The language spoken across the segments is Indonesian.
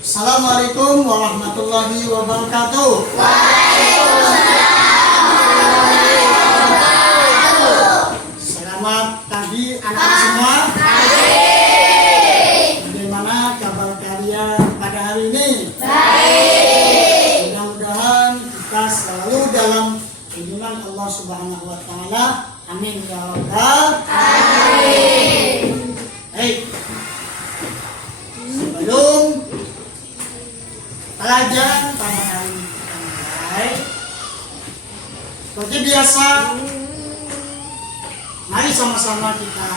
Assalamualaikum warahmatullahi wabarakatuh. Selamat pagi anak-anak semua. Bagaimana kabar kalian pada hari ini? Baik. Mudah-mudahan kita selalu dalam lindungan Allah Subhanahu wa taala. Amin ya rabbal alamin. Baik. Sebelum pelajaran pada hari ini kita mulai, seperti biasa, mari sama-sama kita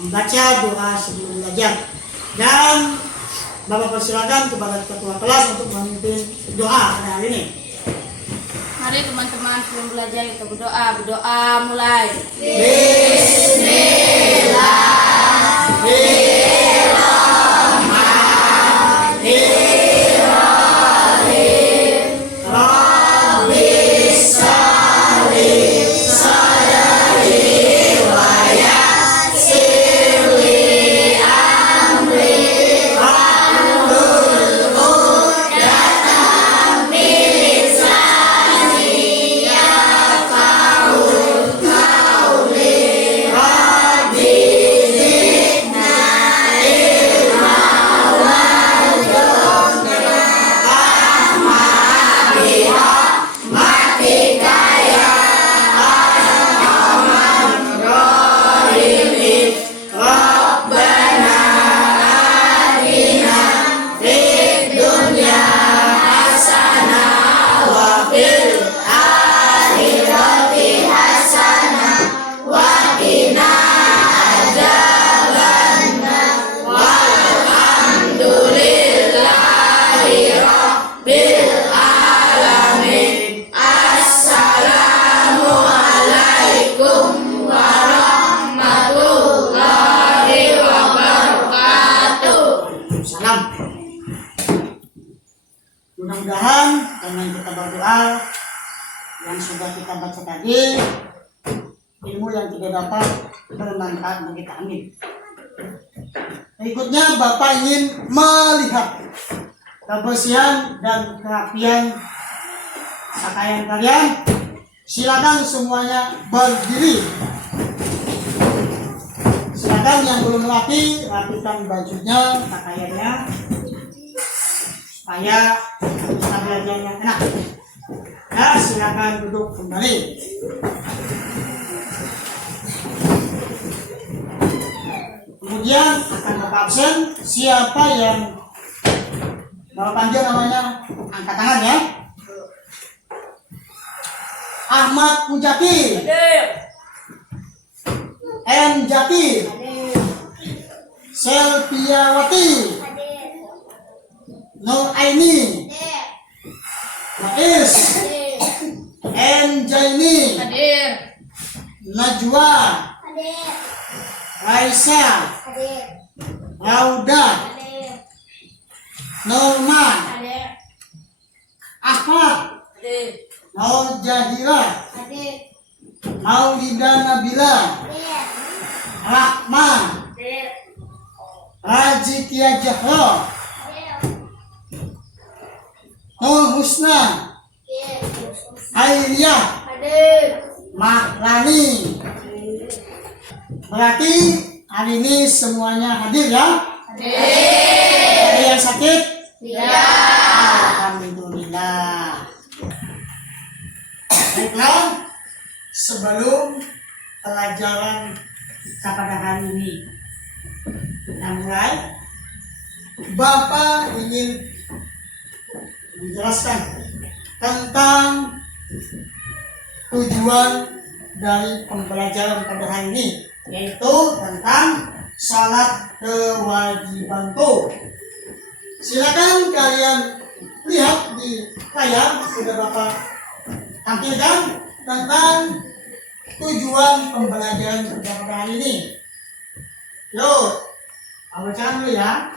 membaca doa sebelum belajar. Dan Bapak persilakan kepada ketua kelas untuk memimpin doa pada hari ini. Mari teman-teman sebelum belajar kita berdoa mulai. Mudah-mudahan dengan kita berdoa yang sudah kita baca tadi, ilmu yang tidak dapat bermanfaat bagi kita. Amin. Berikutnya Bapak ingin melihat kebersihan dan kerapian pakaian kalian. Silakan semuanya berdiri. Silakan yang belum rapi, rapikan bajunya, pakaiannya, supaya kita belajarnya enak. Ya, silakan duduk kembali. Kemudian akan Bapak absen. Siapa yang Bapak panggil namanya, angkat tangan ya. Ahmad Mujaki, M Jaki, Selpiawati, Nur Aini, Maiz, N Jaini, Najwa, Raisa, Rauda, Norman, Ahmad, Nur Jahira, Maulida Nabila, Rahman, Rajikia Jahro, Nur Husna, Airiyah, Mahlani. Berarti hari ini semuanya hadir ya? Ada yang sakit? Tidak. Alhamdulillah. Baiklah, sebelum pelajaran pada hari ini kita mulai, Bapak ingin menjelaskan tentang tujuan dari pembelajaran pada hari ini, yaitu tentang salat kewajiban tuh. Silakan kalian lihat di layar, sudah Bapak tampilkan tentang tujuan pembelajaran pada hari ini. Yuk, bacakan dulu ya.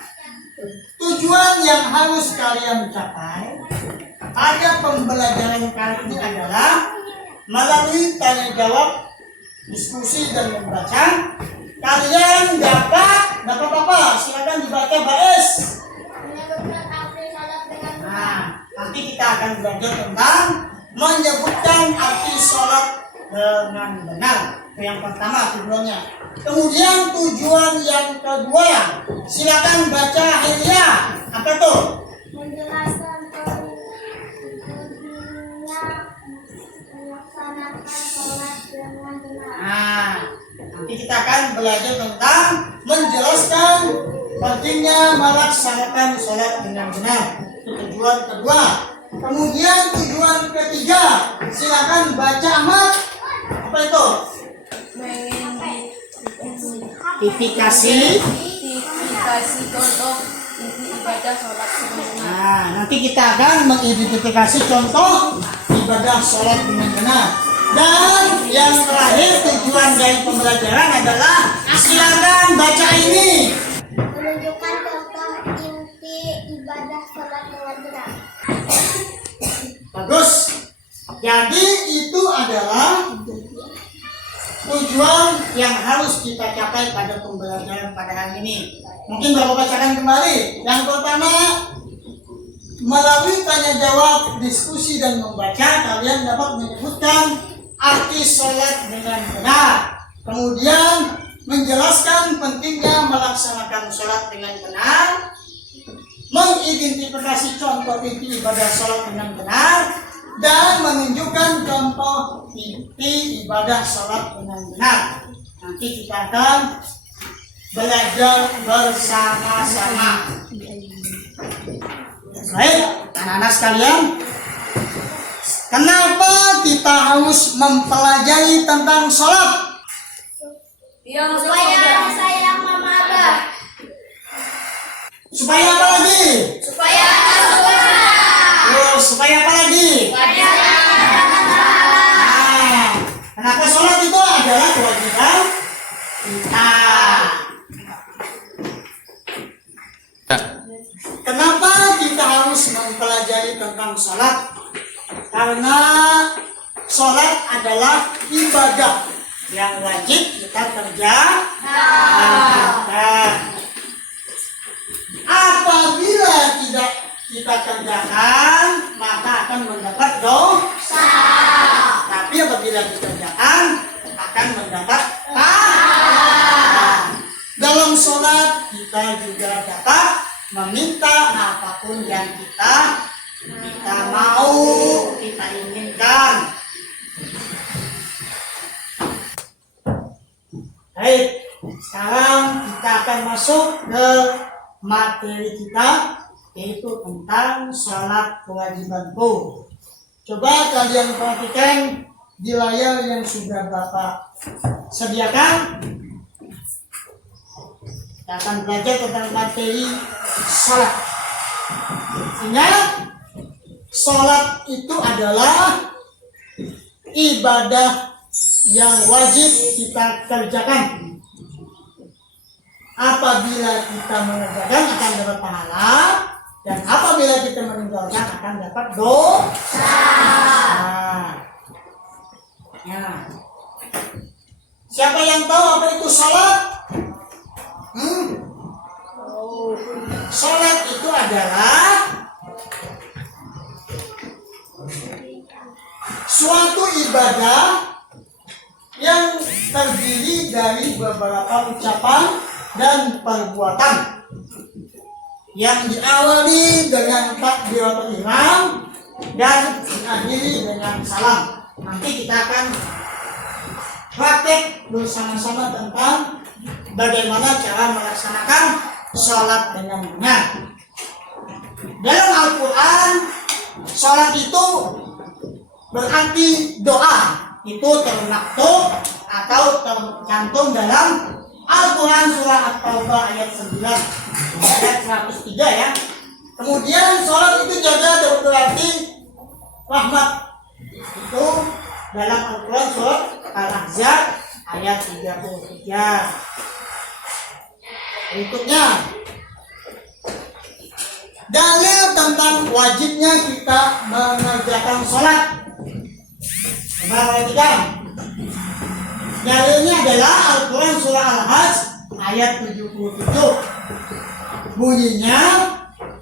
Tujuan yang harus kalian capai pada pembelajaran kali ini adalah melalui tanya jawab, diskusi dan membaca, kalian dapat apa? Silakan dibaca, Baes. akan belajar tentang menyebutkan arti sholat dengan benar. Itu yang pertama tujuannya. Kemudian tujuan yang kedua, silakan baca Helia. Apa tuh? Menjelaskan pentingnya melaksanakan sholat dengan benar. Nah, nanti kita akan belajar tentang menjelaskan pentingnya melaksanakan sholat dengan benar. Itu tujuan kedua. Kemudian tujuan ketiga, silakan baca Ahmad. Apa itu? Tipifikasi contoh inti ibadah sholat dengan benar. Nah, nanti kita akan mengidentifikasi contoh ibadah sholat dengan benar. Dan yang terakhir tujuan dari pembelajaran adalah silakan baca ini. Menunjukkan contoh inti ibadah sholat dengan benar. Bagus. Jadi itu adalah tujuan yang harus kita capai pada pembelajaran pada hari ini. Mungkin Bapak bacakan kembali. Yang pertama, melalui tanya jawab, diskusi dan membaca, kalian dapat menyebutkan arti sholat dengan benar. Kemudian menjelaskan pentingnya melaksanakan sholat dengan benar, mengidentifikasi contoh inti ibadah sholat dengan benar, dan menunjukkan contoh inti ibadah sholat dengan benar. Nanti kita akan belajar bersama-sama. Baik, anak-anak sekalian, kenapa kita harus mempelajari tentang sholat? Supaya sayang mama abah. Supaya apa lagi? Supaya sholat. Terus, supaya apa lagi? Nah, kenapa sholat itu adalah kewajiban kita? Kenapa kita harus mempelajari tentang sholat? Karena sholat adalah ibadah yang wajib kita kerjakan. Apabila tidak kita kerjakan, maka akan mendapat dosa. Tapi apabila dikerjakan, akan mendapat pahala. Dalam sholat kita juga dapat meminta apapun yang kita mau, kita inginkan. Baik, sekarang kita akan masuk ke materi kita, yaitu tentang sholat kewajibanku. Coba kalian perhatikan di layar yang sudah Bapak sediakan. Kita akan belajar tentang materi sholat. Ingat, sholat itu adalah ibadah yang wajib kita kerjakan. Apabila kita mengerjakan akan dapat pahala, dan apabila kita meninggalkan akan dapat dosa. Nah, siapa yang tahu apa itu sholat? Sholat itu adalah suatu ibadah yang terdiri dari beberapa ucapan dan perbuatan yang diawali dengan takbiratul ihram dan diakhiri dengan salam. Nanti kita akan praktek bersama-sama tentang bagaimana cara melaksanakan sholat dengan benar. Dalam Al-Quran, sholat itu berarti doa. Itu termaktub atau tercantum dalam Al-Quran surah At-Taubah ayat 9, ayat 103 ya. Kemudian sholat itu juga berarti rahmat. Itu dalam Al-Quran surah Al-Ahzab ayat 33. Berikutnya, dalil tentang wajibnya kita mengerjakan sholat. Coba perhatikan. Dalilnya adalah Al-Quran surah Al-Hajj ayat 77. Bunyinya,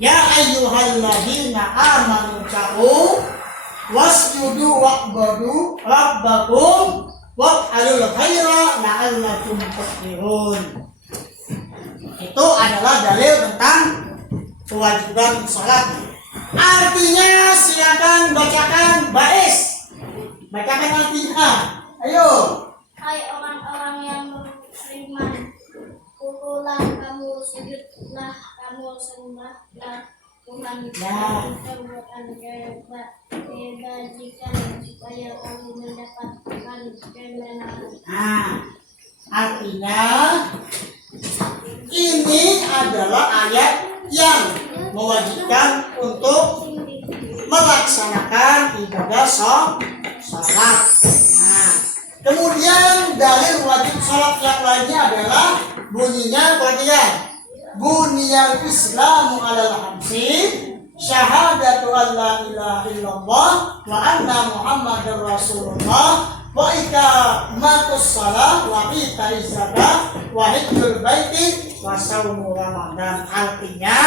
Ya ayyuhalladzina amanu ta'u wasjudu wa'budu rabbakum waf'alul khaira la'allakum tuflihun. Itu adalah dalil tentang kewajiban sholat. Artinya silakan bacakan Bais. Bacakan artinya. Ayo. Hai orang-orang yang beriman, kukulah kamu, sujudlah kamu, sembahlah Tuhan perbuatan kebajikan supaya kamu mendapatkan kemenangan. Nah, artinya ini adalah ayat yang mewajibkan untuk melaksanakan ibadah sholat. Nah, kemudian dalil wajib sholat yang lainnya adalah bunyinya, perhatikan, buniyal Islamu alal hamsin syahadatu an la ilaha illallah wa anna muhammadar rasulullah wa iqamatus shalah wa itaiz zakah wa hajjul baiti wa shaumu ramadan. Artinya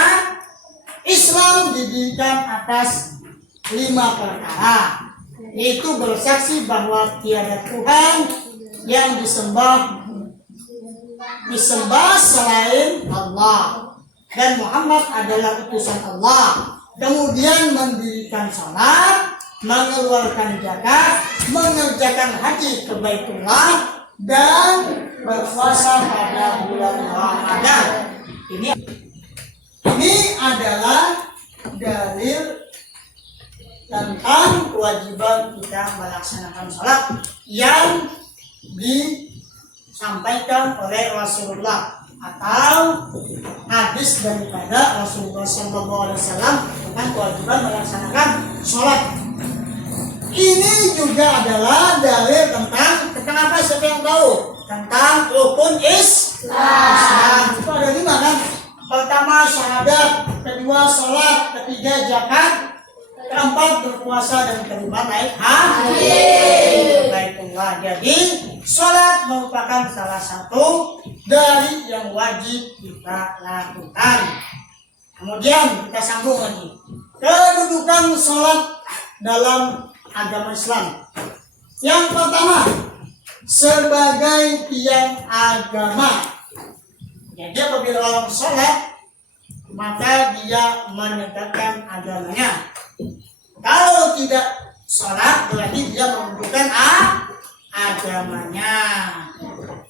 Islam didirikan atas 5 perkara, yaitu bersaksi bahwa tiada Tuhan yang disembah selain Allah dan Muhammad adalah utusan Allah. Kemudian mendirikan salat, mengeluarkan zakat, mengerjakan haji ke Baitullah dan berpuasa pada bulan Ramadan. Ini adalah dalil tentang kewajiban kita melaksanakan salat yang disampaikan oleh Rasulullah atau hadis daripada Rasulullah SAW tentang kewajiban melaksanakan sholat. Ini juga adalah dalil tentang apa, siapa yang tahu? Tentang rukun Islam. Itu ada 5 kan? Pertama syahadat, kedua sholat, ketiga zakat, keempat berpuasa, dan kelima naik haji. Baiklah, jadi sholat merupakan salah satu dari yang wajib kita lakukan. Kemudian kita sambung lagi kedudukan sholat dalam agama Islam. Yang pertama, sebagai tiang agama. Jadi apabila orang sholat, maka dia menegakkan agamanya. Kalau tidak sholat, berarti dia menunjukkan agamanya.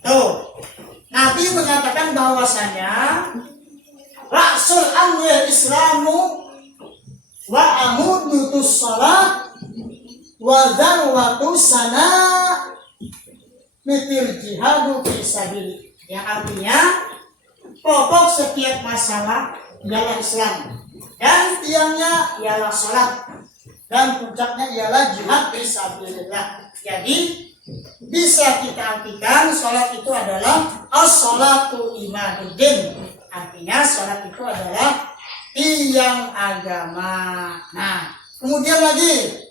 Tuh, Nabi mengatakan bahwasanya Rasul amri Islamu wa amudutus sholat wa zarwatu sana mitil jihadu fisabilillah. Yang artinya pokok setiap masalah ialah Islam dan tiangnya ialah sholat dan puncaknya ialah jihad fisabilillah. Jadi bisa kita artikan sholat itu adalah as-sholatu imaduddin. Artinya sholat itu adalah tiang agama. Nah, kemudian lagi,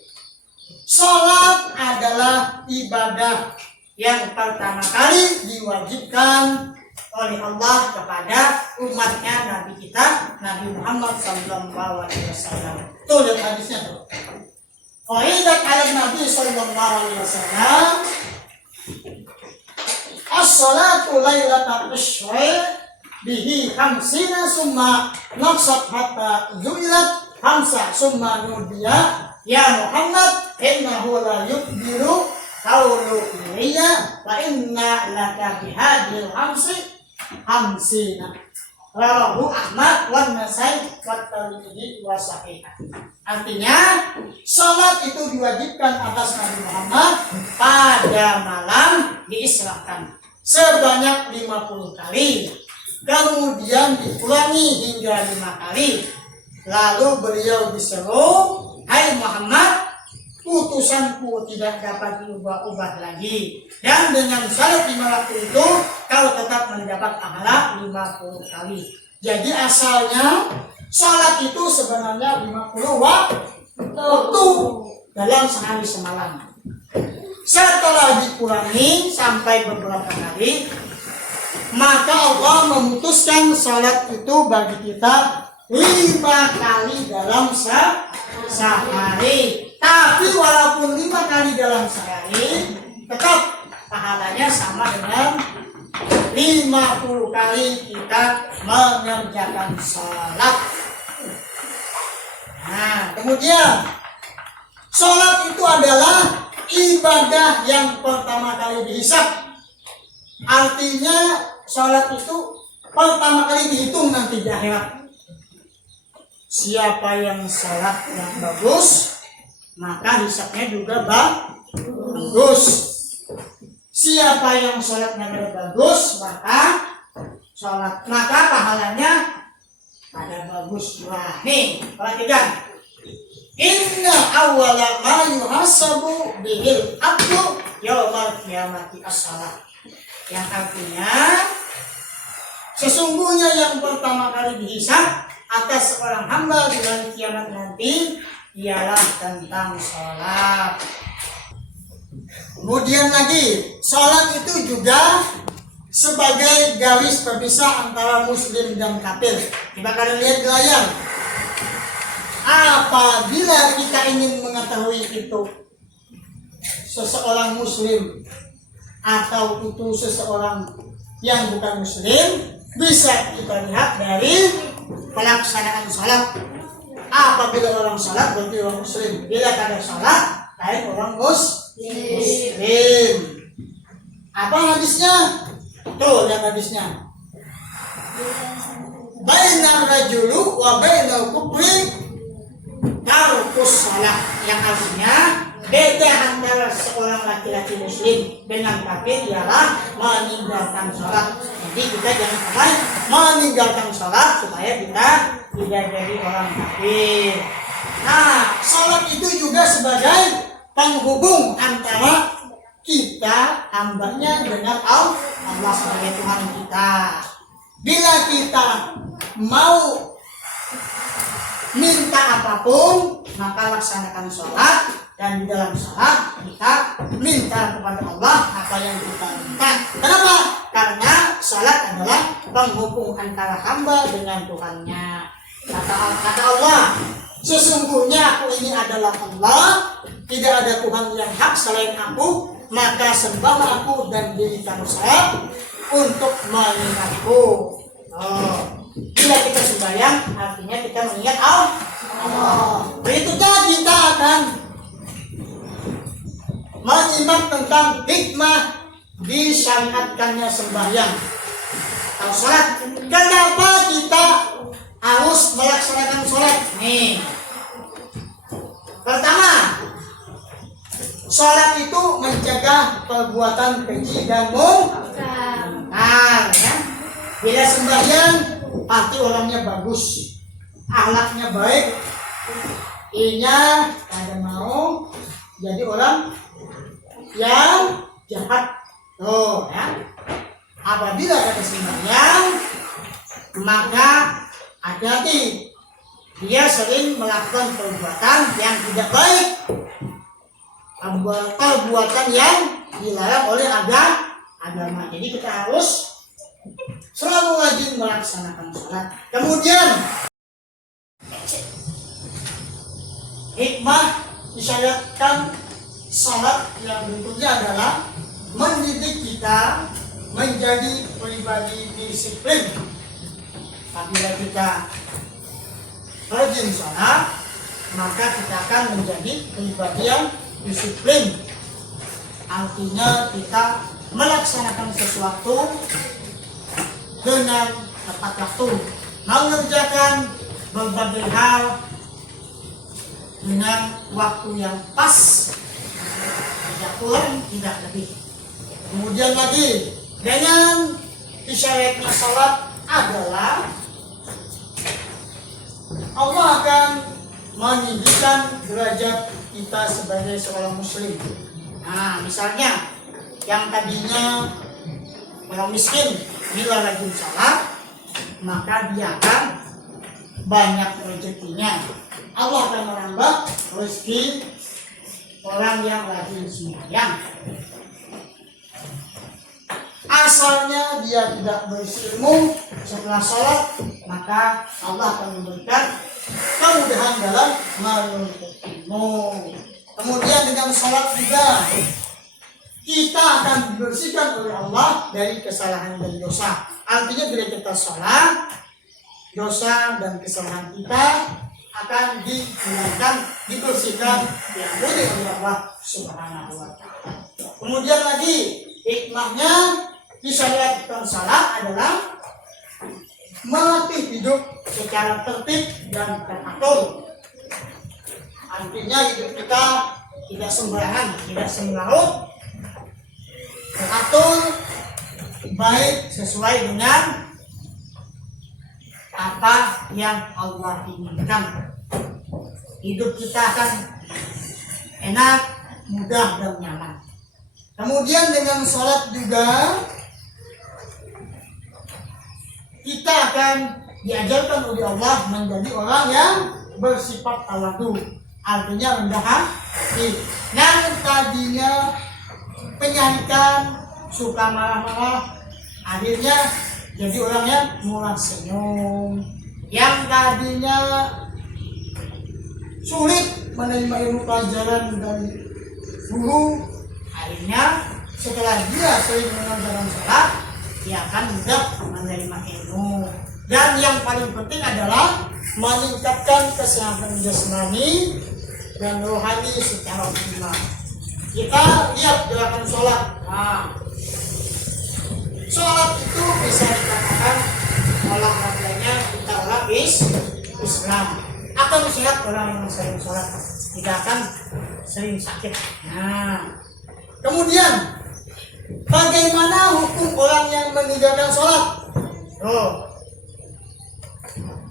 sholat adalah ibadah yang pertama kali diwajibkan oleh Allah kepada umatnya Nabi kita, Nabi Muhammad SAW. Tuh lihat hadisnya tuh. Qaidat ala Nabi SAW, as-salatu lailatul isra bihi hamsina summa naqsat hatta zuilat hamsa summa nudiya ya Muhammad innahu la yukbiru qawlu ilayya wa inna laka bihadil hamsina rawahu Ahmad wan Nasai wa Tirmidzi wa Sahih. Artinya salat itu diwajibkan atas Nabi Muhammad pada malam diisrakan sebanyak 50 kali. Kemudian diulangi hingga 5 kali. Lalu beliau diseru, hai Muhammad, utusanku tidak dapat diubah-ubah lagi. Dan dengan salat 5 waktu itu, kau tetap mendapat pahala 50 kali. Jadi asalnya, salat itu sebenarnya 50 waktu dalam sehari semalam. Setelah dikurangi sampai beberapa kali, maka Allah memutuskan salat itu bagi kita 5 kali dalam sehari. Tapi walaupun 5 kali dalam sehari, tetap pahalanya sama dengan 50 kali kita mengerjakan sholat. Nah, kemudian sholat itu adalah ibadah yang pertama kali dihisab. Artinya sholat itu pertama kali dihitung nanti di akhirat. Siapa yang sholat yang bagus, maka hisabnya juga bagus. Siapa yang sholatnya tidak bagus, maka pahalanya ada bagus juga. Nih, perhatikan. Inna awwala ma yuhasabu bihil abdu yaumal qiyamati as-salat. Yang artinya sesungguhnya yang pertama kali dihisab atas seorang hamba di hari kiamat nanti ialah tentang sholat. Kemudian lagi, sholat itu juga sebagai garis pemisah antara muslim dan kafir. Coba kalian lihat di layar. Apabila kita ingin mengetahui itu seseorang muslim atau itu seseorang yang bukan muslim, bisa kita lihat dari pelaksanaan sholat. Apabila orang sholat berarti orang muslim. Bila ada sholat, lain orang muslim. Apa hadisnya? Tuh, lihat hadisnya. Baina rajulu wa bainal kufri tarkus sholat. Yang artinya beda antara seorang laki-laki muslim dengan kafir ialah meninggalkan sholat. Jadi kita jangan sampai meninggalkan sholat supaya kita tidak jadi orang kafir. Nah, sholat itu juga sebagai penghubung antara kita hambanya dengan Allah sebagai Tuhan kita. Bila kita mau minta apapun, maka laksanakan sholat. Dan di dalam sholat kita minta kepada Allah apa yang kita minta. Kenapa? Karena sholat adalah penghubung antara hamba dengan Tuhannya. Kata Allah, sesungguhnya aku ini adalah Allah, tidak ada Tuhan yang hak selain aku, maka sembahlah aku dan dirikan sholat untuk mengingatku. Bila kita sembahyang, artinya kita mengingat Allah. Berikutnya kita akan menyimak tentang hikmah disyariatkannya sembahyang atau sholat. Kenapa kita harus melaksanakan sholat? Nih, pertama, sholat itu mencegah perbuatan keji dan mungkar. Ya. Bila sembahyang, pasti orangnya bagus, akhlaknya baik, inya ada mau jadi orang yang jahat. Tuh, ya. Apabila kata sembahyang, maka hati-hati, dia sering melakukan perbuatan yang tidak baik, perbuatan yang dilarang oleh agama. Jadi kita harus selalu rajin melaksanakan sholat. Kemudian hikmah disyariatkan sholat yang berikutnya adalah mendidik kita menjadi pribadi disiplin. Apabila kita rajin sholat, maka kita akan menjadi pribadi yang disiplin. Artinya kita melaksanakan sesuatu dengan tepat waktu, mengerjakan berbagai hal dengan waktu yang pas, tidak kurang, tidak lebih. Kemudian lagi, dengan disyariatnya sholat adalah Allah akan meninggikan derajat kita sebagai seorang muslim. Nah, misalnya yang tadinya orang miskin, bila rajin sholat, maka dia akan banyak rezekinya. Allah akan menambah rezeki orang yang rajin sembahyang. Asalnya dia tidak berilmu, setelah sholat maka Allah akan memberikan kemudahan dalam menuntunmu. Kemudian dengan sholat juga kita akan dibersihkan oleh Allah dari kesalahan dan dosa. Artinya bila kita sholat, dosa dan kesalahan kita akan dihilangkan, dibersihkan, diampuni oleh Allah Subhanahu wa Ta'ala. Kemudian lagi hikmahnya disyariatkan salat adalah melatih hidup secara tertib dan teratur. Artinya hidup kita tidak sembarangan, tidak sembarangan, teratur, baik sesuai dengan apa yang Allah inginkan. Hidup kita akan enak, mudah dan nyaman. Kemudian dengan sholat juga kita akan diajarkan oleh Allah menjadi orang yang bersifat tawadu, artinya rendah hati. Yang tadinya penyayang, suka marah-marah, akhirnya jadi orang yang murah senyum. Yang tadinya sulit menerima ilmu pelajaran dari guru, akhirnya setelah dia sering mengerjakan sholat, dia akan mudah menerima ilmu. Dan yang paling penting adalah meningkatkan kesehatan jasmani dan rohani secara optimal. Kita lihat gerakan sholat. Nah, sholat itu bisa dikatakan olahraganya kita orang Islam. Akan sehat orang yang sering sholat, tidak akan sering sakit. Nah, kemudian bagaimana hukum orang yang meninggalkan sholat?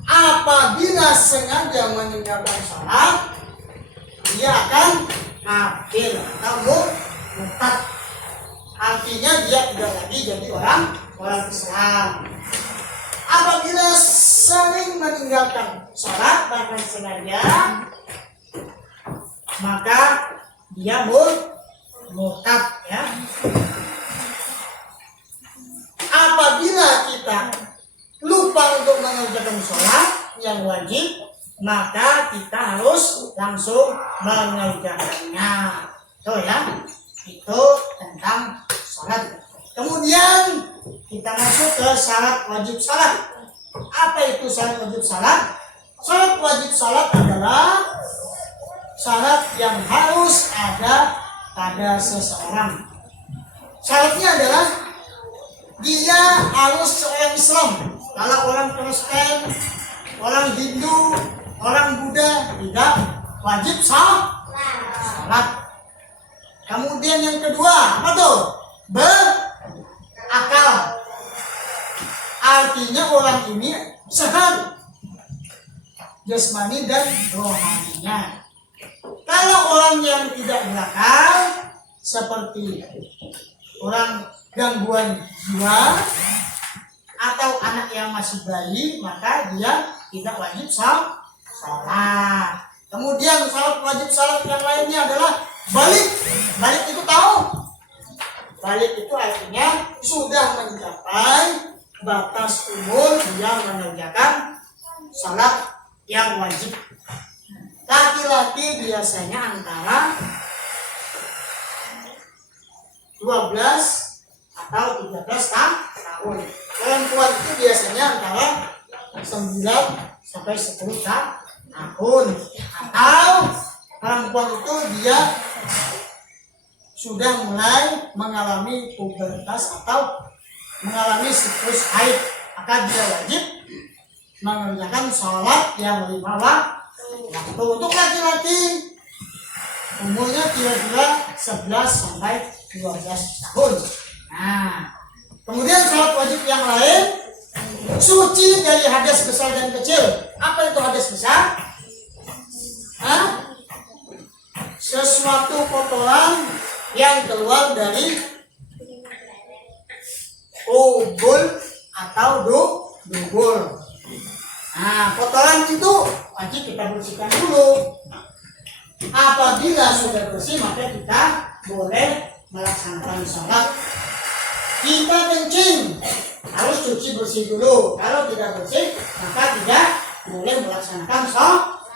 Apabila sengaja meninggalkan sholat, dia akan kafir atau murtad. Artinya dia tidak lagi jadi orang Islam. Apabila sering meninggalkan sholat bahkan sengaja, maka dia murtad, ya. Apabila kita lupa untuk mengerjakan sholat yang wajib, maka kita harus langsung mengerjakannya. Tuh ya, itu tentang sholat. Kemudian kita masuk ke syarat wajib sholat. Apa itu syarat wajib sholat? Syarat wajib sholat adalah syarat yang harus ada pada seseorang. Syaratnya adalah dia harus seorang Islam. Kalau orang Kristen, orang Hindu, orang Buddha tidak wajib sholat. Kemudian yang kedua, apa tuh? Berakal. Artinya orang ini sehat jasmani dan rohaninya. Kalau orang yang tidak berakal, seperti orang gangguan jiwa atau anak yang masih bayi, maka dia tidak wajib sholat. Kemudian syarat wajib sholat yang lainnya adalah balik. Balik itu tahu? Balik itu artinya sudah mencapai batas umur dia mengerjakan sholat yang wajib. Laki-laki biasanya antara 12 atau 13 tahun. Perempuan itu biasanya antara 9 sampai 10 tahun. Atau perempuan itu dia sudah mulai mengalami pubertas atau mengalami siklus haid, maka dia wajib mengerjakan sholat yang 5 waktu. Untuk laki-laki umurnya kira-kira 11 sampai 12 tahun. Nah, kemudian sholat wajib yang lain, suci dari hadas besar dan kecil. Apa itu hadas besar? Sesuatu kotoran yang keluar dari ubul atau dubur. Nah, kotoran itu wajib kita bersihkan dulu. Apabila sudah bersih, maka kita boleh melaksanakan sholat. Kita kencing harus cuci bersih dulu. Kalau tidak bersih, maka tidak boleh melaksanakan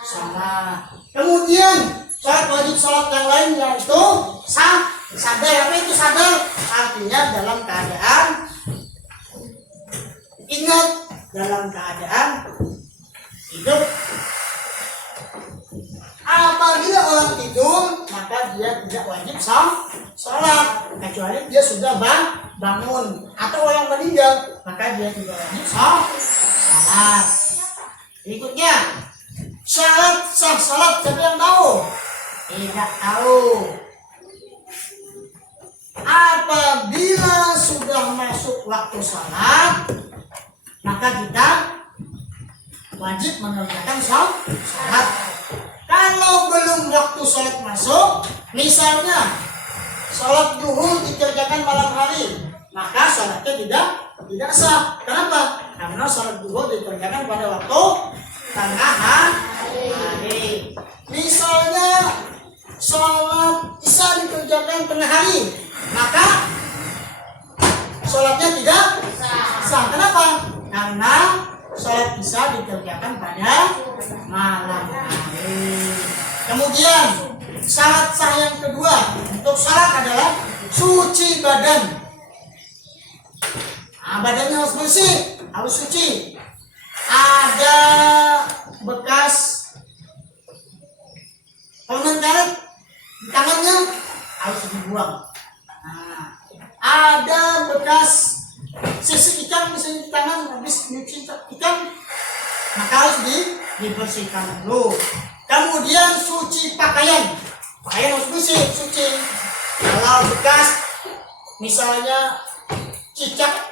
sholat. Kemudian sholat wajib sholat yang lain yaitu sadar. Apa itu sadar? Artinya dalam keadaan ingat, dalam keadaan hidup. Apabila orang tidur, maka dia tidak wajib sholat, kecuali dia sudah bangun. Atau orang meninggal, maka dia tidak wajib sholat. Berikutnya, syarat sah sholat, siapa yang tahu? Tidak tahu. Apabila sudah masuk waktu sholat, maka kita wajib mengerjakan sholat. Kalau belum waktu sholat masuk, misalnya sholat zuhur dikerjakan malam hari, maka sholatnya tidak sah. Kenapa? Karena sholat zuhur dikerjakan pada waktu tengah hari. Misalnya sholat isya dikerjakan tengah hari, maka sholatnya tidak sah. Kenapa? Karena sholat isya dikerjakan pada malam hari. Kemudian syarat sah yang kedua untuk sholat adalah suci badan. Badannya harus bersih, harus suci. Ada bekas permen karet di tangannya, harus dibuang. Ada bekas sisik ikan misalnya di tangan, habis nyuci ikan, maka harus dibersihkan dulu. Kemudian suci pakaian harus bersih, suci. Kalau bekas misalnya cicak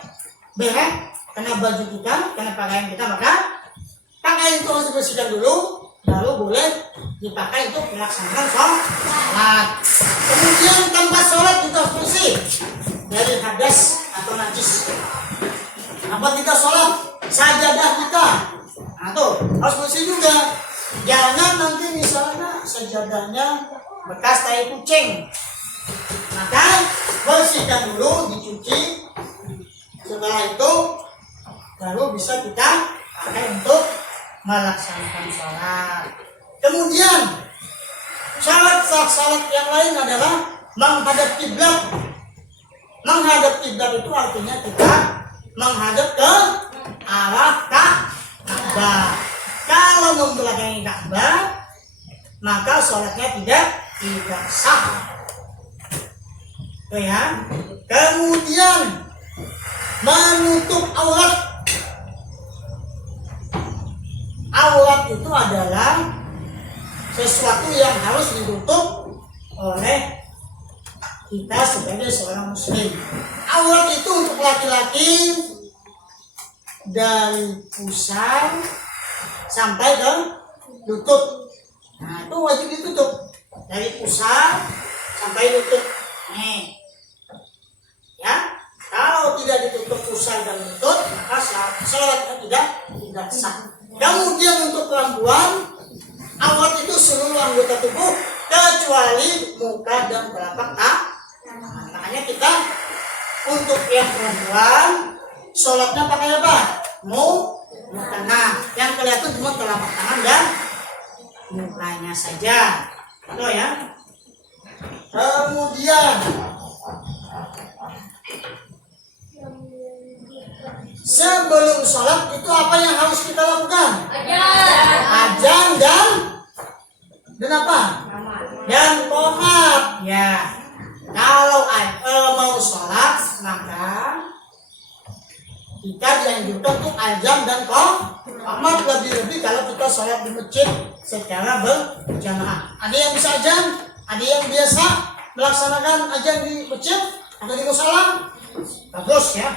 berek kena baju kita, kena pakaian kita, maka pakaian itu harus dibersihkan dulu, baru boleh dipakai untuk melaksanakan sholat. Kemudian tempat sholat juga harus bersih dari hadas atau najis. Tempat kita sholat, sajadah kita, harus bersih juga. Jangan nanti misalnya sajadahnya bekas tai kucing, maka bersihkan dulu, dicuci. Setelah itu baru bisa kita pakai untuk melaksanakan sholat. Kemudian syarat sah sholat yang lain adalah menghadap kiblat. Menghadap kiblat itu artinya kita menghadap ke arah Ka'bah. Kalau membelakangi Ka'bah, maka sholatnya tidak sah. Tuh ya. Kemudian menutup aurat. Aurat itu adalah sesuatu yang harus ditutup oleh kita sebagai seorang muslim. Aurat itu untuk laki-laki dari pusar sampai ke lutut. Nah, itu wajib ditutup dari pusar sampai lutut. Nih, ya. Kalau tidak ditutup pusar dan lutut, maka sholatnya tidak sah. Kemudian untuk perempuan, aurat itu seluruh anggota tubuh kecuali muka dan telapak tangan. Makanya kita untuk yang perempuan sholatnya pakai apa? Mukena. Yang kelihatan cuma telapak tangan dan mukanya saja. Itu ya. Kemudian sebelum sholat itu apa yang harus kita lakukan? Azan dan apa? Dan qomat. Ya. Kalau mau sholat, maka kita dianjurkan untuk azan dan qomat, lebih-lebih kalau kita sholat di masjid secara berjamaah. Ada yang bisa azan, ada yang biasa melaksanakan azan di masjid atau di musala. Bagus ya.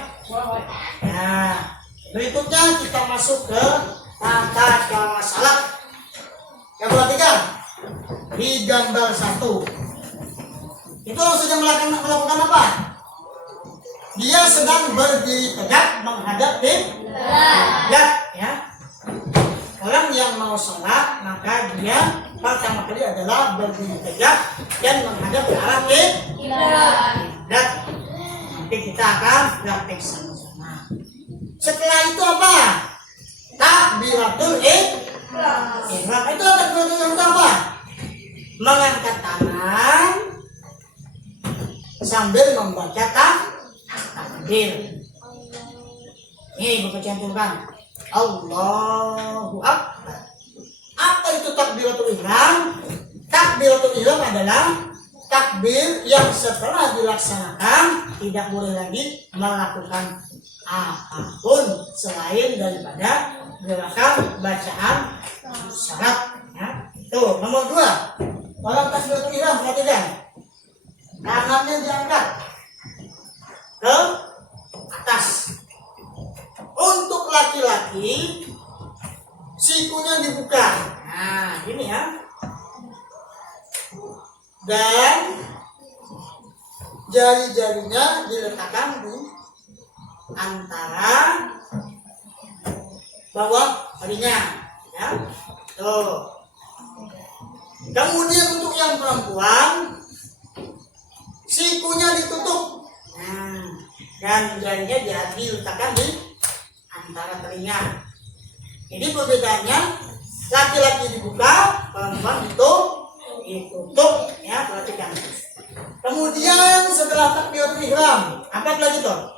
Nah, berikutnya kita masuk ke tata cara salat. Yang perhatikan di gambar 1. Itu sedang melakukan apa? Dia sedang berdiri tegak menghadap kiblat, ya. Orang yang mau sholat maka dia pertama kali adalah berdiri tegak dan menghadap ke arah kiblat. Nanti kita akan praktek sama-sama. Setelah itu apa? Takbiratul ihram. Itu takbiratul ihram itu apa? Mengangkat tangan sambil membaca takbir. Ini Bapak cantumkan. Allahu Akbar. Apa itu takbiratul ihram? Takbiratul ihram adalah takbir yang setelah dilaksanakan tidak boleh lagi melakukan apapun selain daripada gerakan bacaan syarat. Ya. Tuh, nomor 2. Dalam takbiratul ihram perhatikan. Tangannya diangkat ke atas. Untuk laki-laki sikunya dibuka. Nah, ini ya. Dan jari-jarinya diletakkan di antara bawah jarinya, ya. Tuh. Kemudian untuk yang perempuan sikunya ditutup. Nah, dan jarinya diletakkan di antara telinga. Ini perbedaannya, laki-laki dibuka, perempuan ditutup, ya, perhatikan. Kemudian setelah takbiratul ihram, apa lagi tuh?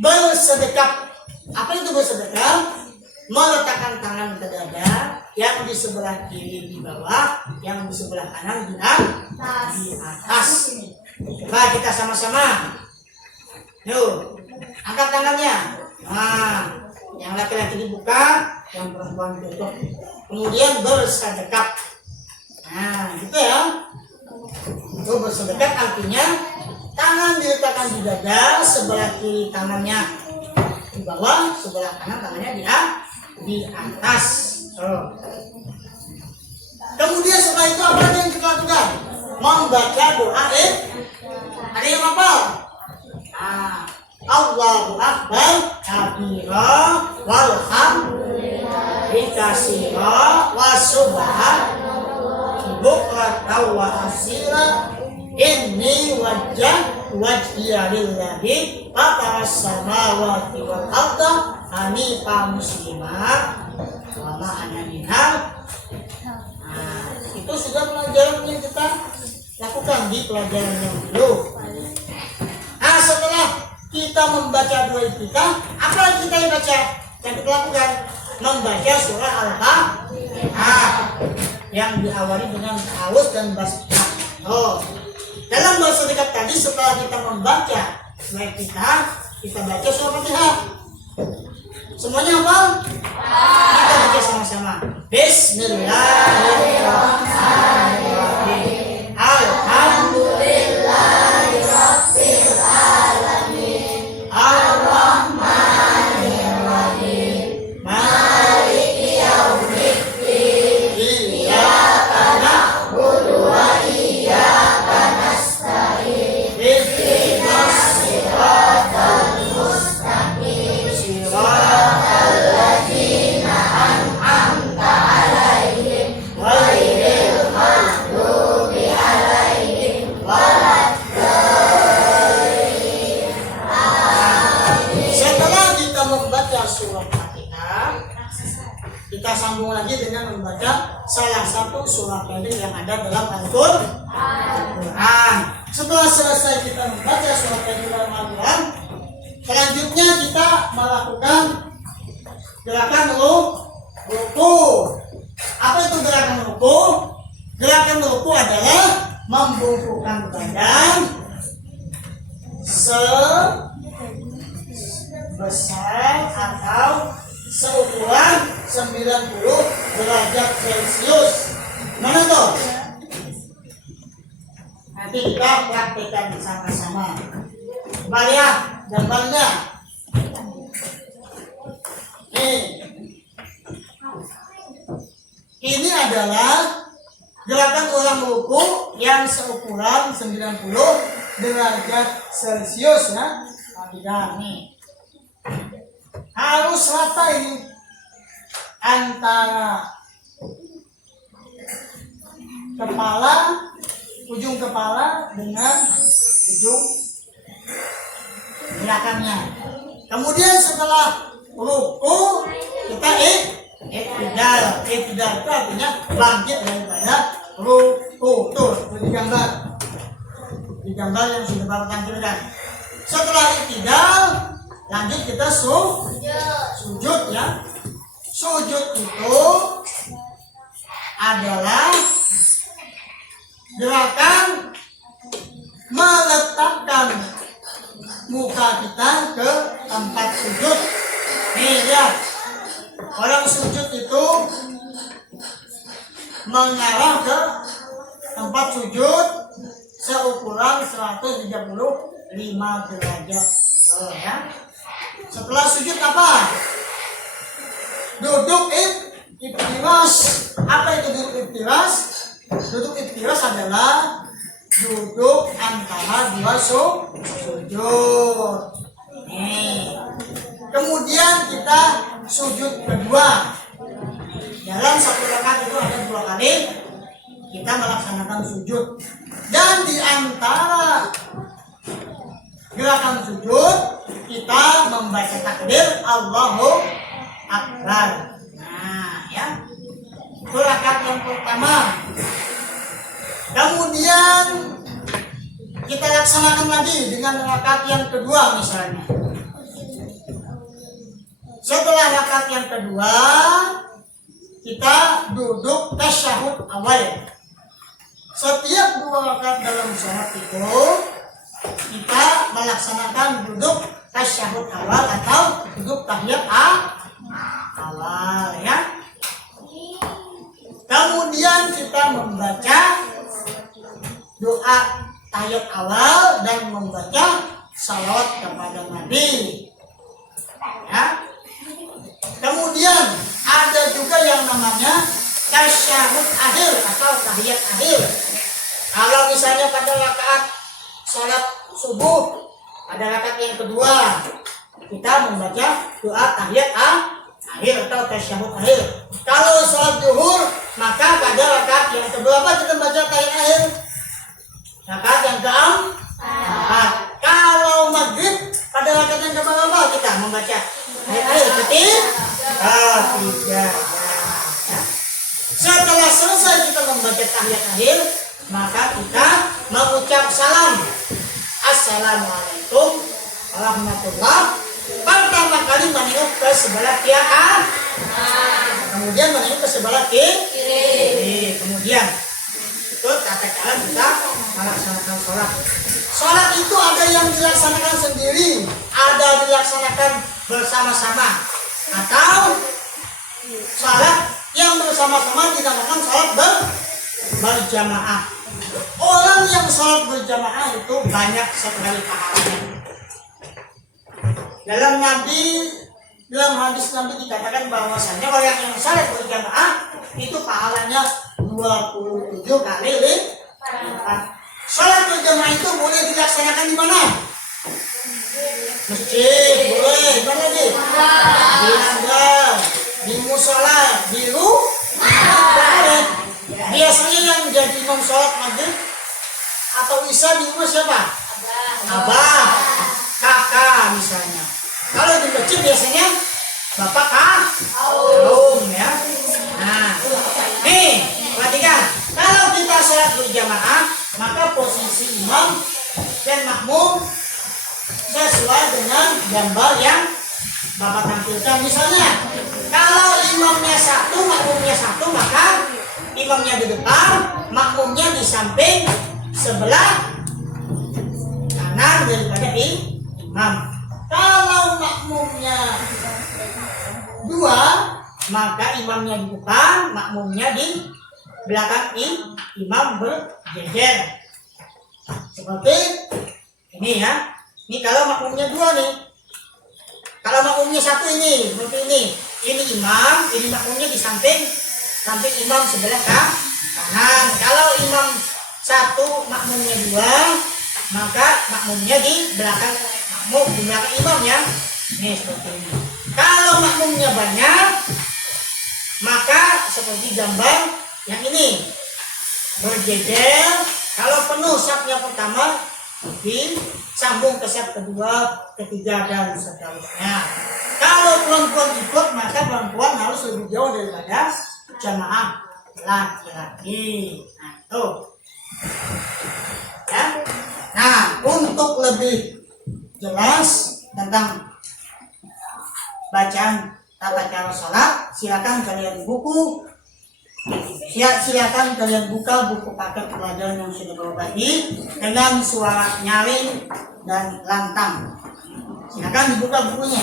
Bersedekap. Apa itu bersedekap? Meletakkan tangan ke dada, yang di sebelah kiri di bawah, yang di sebelah kanan di atas. Coba kita sama-sama. Yuk, angkat tangannya. Nah, yang laki-laki dibuka, yang perempuan ditutup. Kemudian bersedekap. Nah, gitu ya. Itu bersedekap artinya tangan diletakkan di dada, sebelah kiri tangannya di bawah, sebelah kanan tangannya di atas. Kemudian setelah itu apa yang kita lakukan? Membaca doa ada yang apa? Allahu Akbar kabira walhamdulillahi katsira wa subhanallahi bukratan wa asila inni wajhiya lillahi fataras samawati wal arda hanifan muslimah wa ma ana minal. Itu sudah pelajaran yang kita lakukan di pelajaran yang dulu. Nah, setelah kita membaca doa kita, apa yang kita baca? Yang kita lakukan membaca surah Al-Fatihah yang diawali dengan ta'awudz dan basmalah. Dalam bahasa dekat tadi, setelah kita membaca surah kita baca surah Fatihah. Semuanya apa? Kita baca sama-sama. Bismillahirrahmanirrahim. Alhamdulillahirabbil alamin. Ar-Rahmanirrahim. Maliki yaumiddin. Iyyaka na'budu wa iyyaka nasta'in. Ihdinas siratal mustaqim. Siratal ladzina an'amta 'alaihim ghairil maghdubi 'alaihim waladdallin. Setelah kita membaca surah Fatihah, kita sambung lagi dengan membaca salah satu surah pendek yang ada dalam Al-Quran. Setelah selesai kita membaca surah pendek dalam Al-Quran, selanjutnya kita melakukan gerakan ruku. Apa itu gerakan ruku? Gerakan ruku adalah membungkukkan badan sebesar atau seukuran 90 derajat Celcius. Mana tuh? Nanti kita praktekkan bersama-sama. Coba lihat gambarnya. Ini adalah gerakan orang ruku yang seukuran 90 derajat Celcius, ya. Perhatikan nih. Harus rata ini antara kepala, ujung kepala dengan ujung gerakannya. Kemudian setelah ruku, kita iktidal. Iktidal itu artinya bangkit daripada ruku. Tuh, di gambar yang sudah Bapak tampilkan. Setelah iktidal, lanjut kita sujud ya. Sujud itu adalah gerakan meletakkan muka kita ke tempat sujud. Nih lihat, orang sujud itu mengarah ke tempat sujud seukuran 135 derajat. Oh, ya. Setelah sujud apa? Duduk iftiras. Apa itu duduk iftiras? Duduk iftiras adalah duduk antara dua sujud. Nih. Kemudian kita sujud kedua. Dalam satu rakaat itu ada 2 kali kita melaksanakan sujud. Dan di antara gerakan sujud kita membaca takbir Allahu Akbar. Nah, ya. Itu rakaat yang pertama. Kemudian kita laksanakan lagi dengan rakaat yang kedua misalnya. Setelah rakaat yang kedua, kita duduk tasyahud awal. Setiap 2 rakaat dalam sholat itu kita melaksanakan duduk tasyahud awal atau duduk tahiyat awal ya. Kemudian kita membaca doa tahiyat awal dan membaca salawat kepada Nabi ya. Kemudian ada juga yang namanya tasyahud akhir atau tahiyat akhir. Kalau misalnya pada rakaat sholat subuh, pada rakaat yang kedua kita membaca doa tahiyat akhir atau tasyahud akhir. Kalau sholat zuhur, maka pada rakaat yang keberapa kita baca tahiyat akhir? Rakaat yang keempat. Kalau maghrib, pada rakaat yang keberapa kita membaca tahiyat akhir? Ketiga. Setelah selesai kita membaca tahiyat akhir, maka kita mengucap salam. Assalamualaikum warahmatullah. Pertama kali menengok ke sebelah kanan, kemudian menengok ke sebelah kiri. Kemudian itu tata cara kita melaksanakan sholat. Sholat itu ada yang dilaksanakan sendiri, ada dilaksanakan bersama-sama, atau sholat yang bersama-sama dinamakan sholat berjamaah. Orang yang sholat berjamaah itu banyak sekali pahalanya. Dalam hadis Nabi dikatakan bahwasanya orang yang sholat berjamaah itu pahalanya 27 kali lipat. Sholat berjamaah itu boleh dilaksanakan di mana? Masjid boleh, di mana lagi? Di handal, di musola, di rumah. Biasanya yang jadi imam sholat maghrib atau isya di rumah siapa? Abah, kakak misalnya. Kalau di masjid biasanya bapak kaum ya. Nah, nih perhatikan. Kalau kita sholat berjamaah, maka posisi imam dan makmum sesuai dengan gambar yang bapak tampilkan. Misalnya, kalau imamnya satu, makmumnya satu, maka imamnya di depan, makmumnya di samping sebelah kanan daripada imam. Kalau makmumnya 2, maka imamnya di depan, makmumnya di belakang imam berjejer. Seperti ini ya. Ini kalau makmumnya 2 nih. Kalau makmumnya 1 ini, seperti ini. Ini imam, ini makmumnya di samping imam sebelah kanan. Kalau imam 1, makmumnya 2, maka makmumnya di belakang imam ya. Nih seperti ini. Kalau makmumnya banyak, maka seperti gambar yang ini berjejer. Kalau penuh safnya pertama, disambung ke saf kedua, ketiga dan seterusnya. Kalau perempuan ikut, maka perempuan harus lebih jauh daripada jamaah laki-laki. Nah, itu. Ya. Nah, untuk lebih jelas tentang bacaan tata cara sholat, silakan kalian silakan kalian buka buku paket pelajaran yang sudah bawa tadi dengan suara nyaring dan lantang. Silakan dibuka bukunya.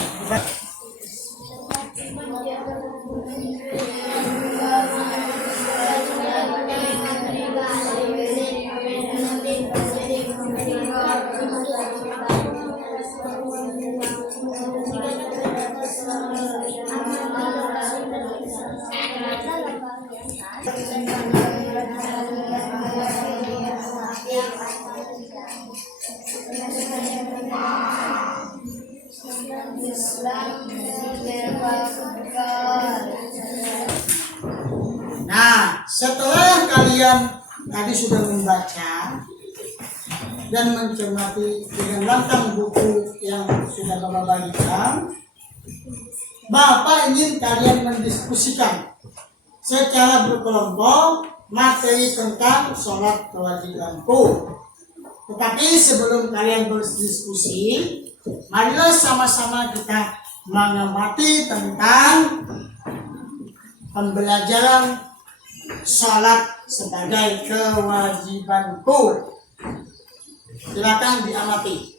Nah, setelah kalian tadi sudah membaca dan mencermati dengan lantang buku yang sudah Bapak bagikan, Bapak ingin kalian mendiskusikan secara berkelompok materi tentang sholat kewajibanku. Tetapi sebelum kalian berdiskusi, marilah sama-sama kita mengamati tentang pembelajaran sholat sebagai kewajibanku. Silakan diamati.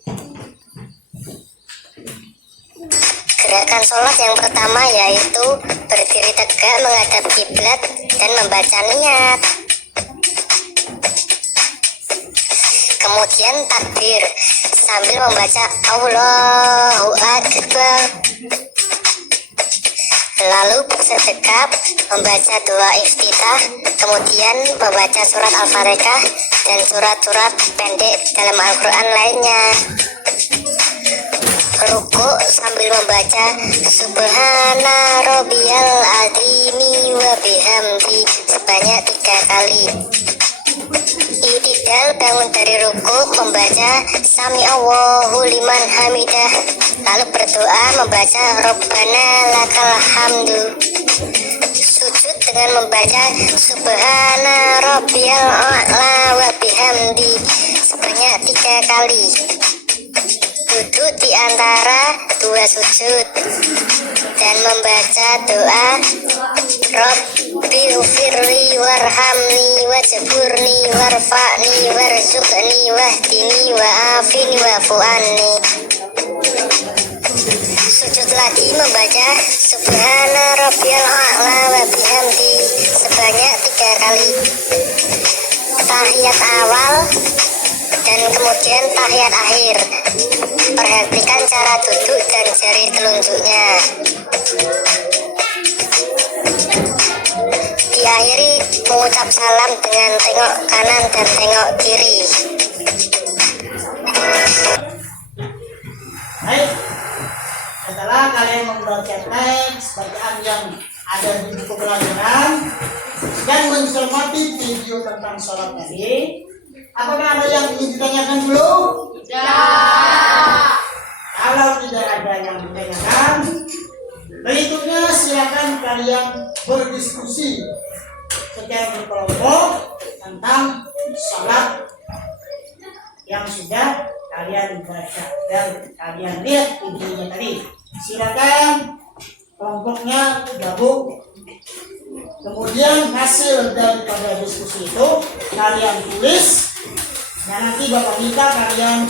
Gerakan sholat yang pertama yaitu berdiri tegak menghadap kiblat dan membaca niat. Kemudian takbir sambil membaca Allahu Akbar. Lalu bersedekap membaca doa iftitah, kemudian membaca surat Al-Fatihah dan surat-surat pendek dalam Al-Quran lainnya. Rukuk sambil membaca Subhana Rabbiyal Azimi wa bihamdi sebanyak 3 kali. I'tidal bangun dari rukuk membaca Sami Allahu liman hamidah, lalu berdoa membaca Rabbana lakal hamdu. Sujud dengan membaca Subhana Rabbiyal a'la wa bihamdi sebanyak 3 kali. Duduk di antara 2 sujud dan membaca doa Rabbi ghfirli warhamni wajburni warfa'ni warzuqni wahdini wa'afini wa'fu'anni. Sujud lagi membaca Subhana Rabbiyal a'la wa bihamdi sebanyak 3 kali. Tahiyat awal dan kemudian tahiyat akhir. Perhatikan cara duduk dan jari telunjuknya. Diakhiri mengucap salam dengan tengok kanan dan tengok kiri. Baik, setelah kalian membaca teks bacaan yang ada di buku pelajaran dan mencermati video tentang sholat tadi, apakah ada yang ingin ditanyakan dulu? Tidak. Kalau tidak ada yang ditanyakan, berikutnya silakan kalian berdiskusi secara berkelompok tentang sholat yang sudah kalian baca dan kalian lihat videonya tadi. Silakan kelompoknya gabung. Kemudian hasil daripada diskusi itu kalian tulis. Dan nanti Bapak minta kalian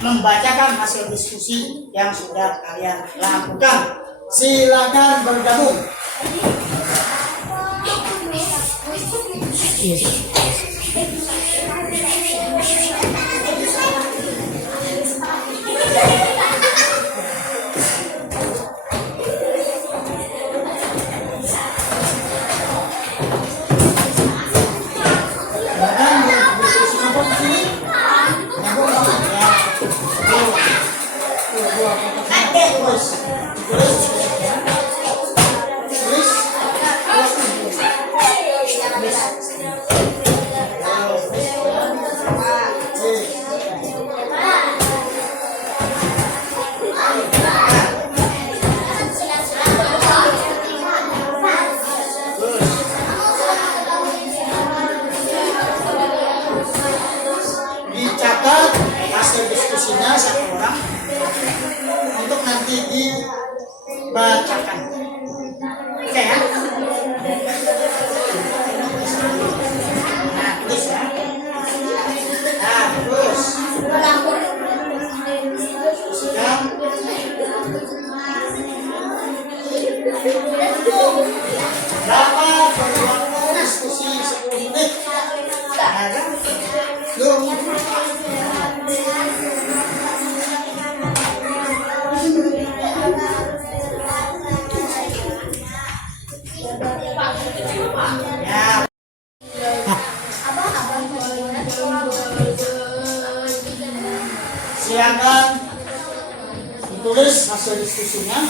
membacakan hasil diskusi yang sudah kalian lakukan. Silakan bergabung. silakan ditulis hasil diskusinya.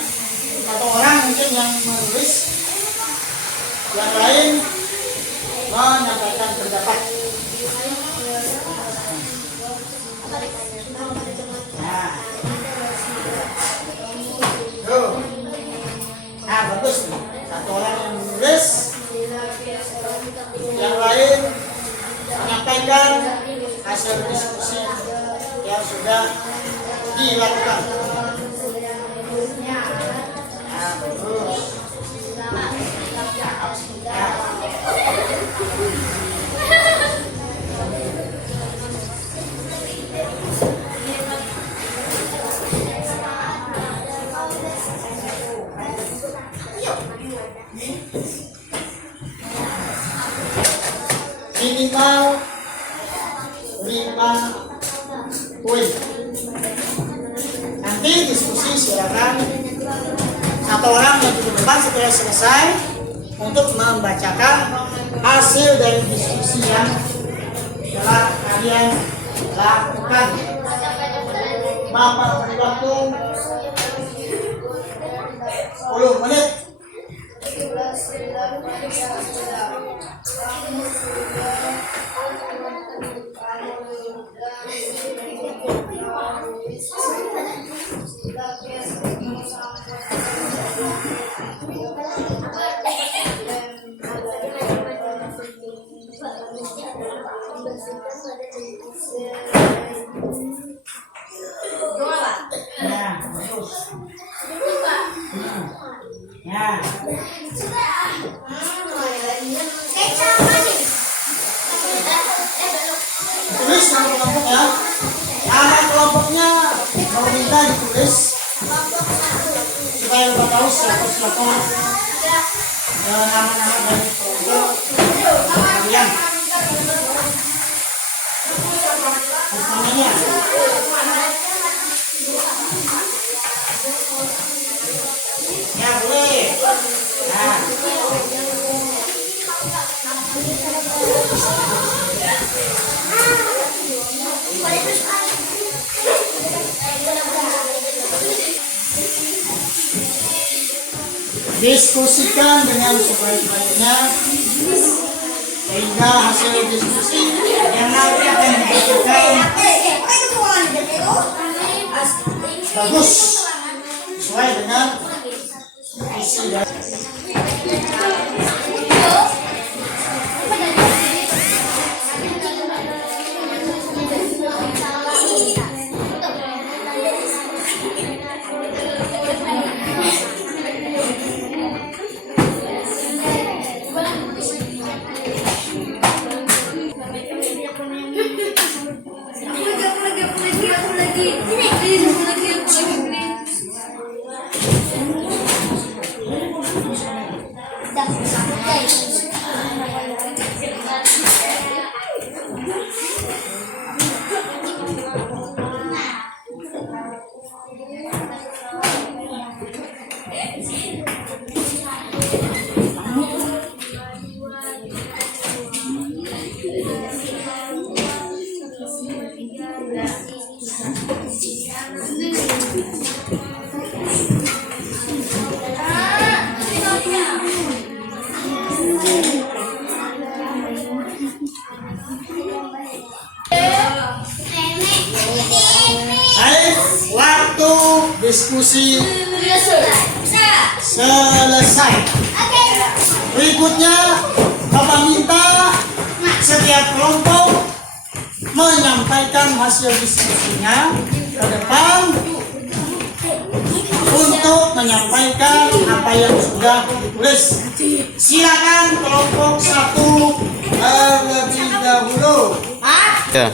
Satu orang mungkin yang menulis, yang lain menyampaikan pendapat. Nah, tuh. Nah, bagus nih. Satu orang yang menulis, yang lain menyampaikan hasil diskusi yang sudah dilakukan. Nah, bagus. Minimal 5 poin. Nanti diskusi silakan satu orang yang di depan setelah selesai untuk membacakan hasil dari diskusi yang telah kalian lakukan. Bapak beri waktu 10 menit. Nah, bagus. Nah, tulis nama kelompoknya. Nama kelompoknya mau minta ditulis supaya Bapak tahu siapa nama-nama dari kelompok kalian. Namanya. Ya boleh. Nah. Diskusikan dengan sebaik-baiknya sehingga hasil diskusi yang nanti akan dibacakan bagus sesuai dengan isi dari waktu diskusi selesai. Berikutnya Bapak minta setiap kelompok menyampaikan hasil diskusinya ke depan untuk menyampaikan apa yang sudah ditulis. Silakan kelompok 1 terlebih dahulu. Ya.